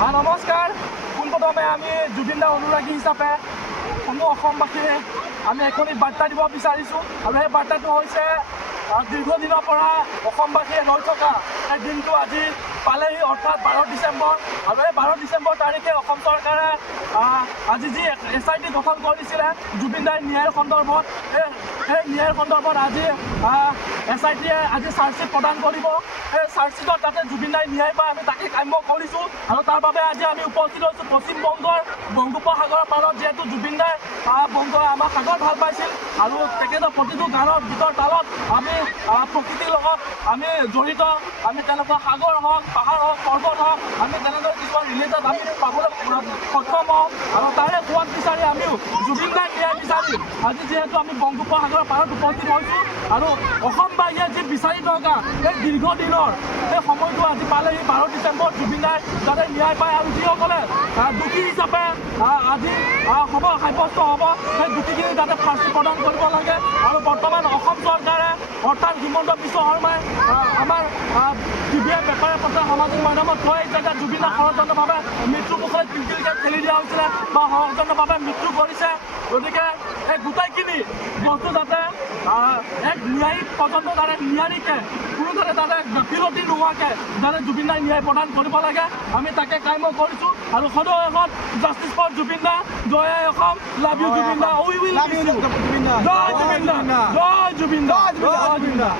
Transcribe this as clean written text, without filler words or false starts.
নমস্কাৰ। পোনপ্ৰথমে আমি জুবিন দাৰ অনুৰাগী হিচাপে সমূহ অসমবাসীয়ে আমি এখনি বাৰ্তা দিব বিচাৰিছোঁ আৰু সেই বাৰ্তাটো হৈছে দীৰ্ঘদিনৰ পৰা অসমবাসীয়ে ৰৈ থকা এই দিনটো আজি পালেহি, অৰ্থাৎ 12 ডিচেম্বৰ। আৰু এই 12 ডিচেম্বৰ তাৰিখে অসম চৰকাৰে আজি যি SIT গঠন কৰিছিলে জুবিন দাৰ ন্যায়ৰ সন্দৰ্ভত, সেই ন্যায়ৰ সন্দৰ্ভত আজি SITয়ে আজি চাৰ্জশ্বিট প্ৰদান কৰিব। সেই চাৰ্জশ্বিটত যাতে জুবিন দাই ন্যায় পায় আমি তাকে কাম্য কৰিছোঁ আৰু তাৰ বাবে আজি আমি উপস্থিত হৈছোঁ পশ্চিমবংগৰ বংগোপসাগৰৰ পাৰত। যিহেতু জুবিন দাই আমাৰ সাগৰ ভাল পাইছিল আৰু তেখেতৰ প্ৰতিটো গানৰ গীতৰ তালত আমি প্ৰকৃতিৰ লগত আমি জড়িত। আমি তেনেকুৱা সাগৰ হওক, পাহাৰ হওক, পৰ্বত হওক, আমি তেনেদৰে কিছুমান ৰিলেটেড আমি পাবলৈ সক্ষম হওঁ আৰু তাৰে সোৱাদ বিচাৰি আমিও জুবিন দাই ন্যায় বিচাৰি আজি যিহেতু আমি বংগোপসাগৰৰ পাৰত উপস্থিত হৈছোঁ আৰু অসমবাসীয়ে যি বিচাৰি থকা এই দীৰ্ঘদিনৰ এই সময়টো আজি পালেহি 12 ডিচেম্বৰ জুবিন দাই যাতে ন্যায় পায় আৰু যিসকলে দোষী হিচাপে আজি হ'ব সাব্যস্ত হ'ব সেই দোষীখিনি যাতে শাস্তি প্ৰদান কৰিব লাগে। আৰু বৰ্তমান অসম চৰকাৰে অৰ্থাৎ হিমন্ত বিশ্ব শৰ্মাই আমাৰ TVৰ পেপাৰে পত্ৰে সামাজিক মাধ্যমত কৈ আহিছে যে জুবিন দাক ষড়যন্ত্ৰভাৱে মৃত্যুমুখত পিলপিলকৈ ঠেলি দিয়া হৈছিলে বা ষড়যন্ত্ৰভাৱে মৃত্যু কৰিছে। গতিকে এই গোটেইখিনি বস্তু যাতে এক ন্যায়িক পৰ্যন্ত তাৰে ন্যায়িকে কোনো যাতে তাতে গাফিলতি নোহোৱাকৈ যাতে জুবিন দাই ন্যায় প্ৰদান কৰিব লাগে আমি তাকে কাম্য কৰিছোঁ। আৰু সদৌ এখন জাষ্টিছ ফৰ জুবিন দা, জয় Assam, love you Zubeen da, we will miss you, জয় জুবিন দা, জয় জুবিন দা, জয় জুবিন দা।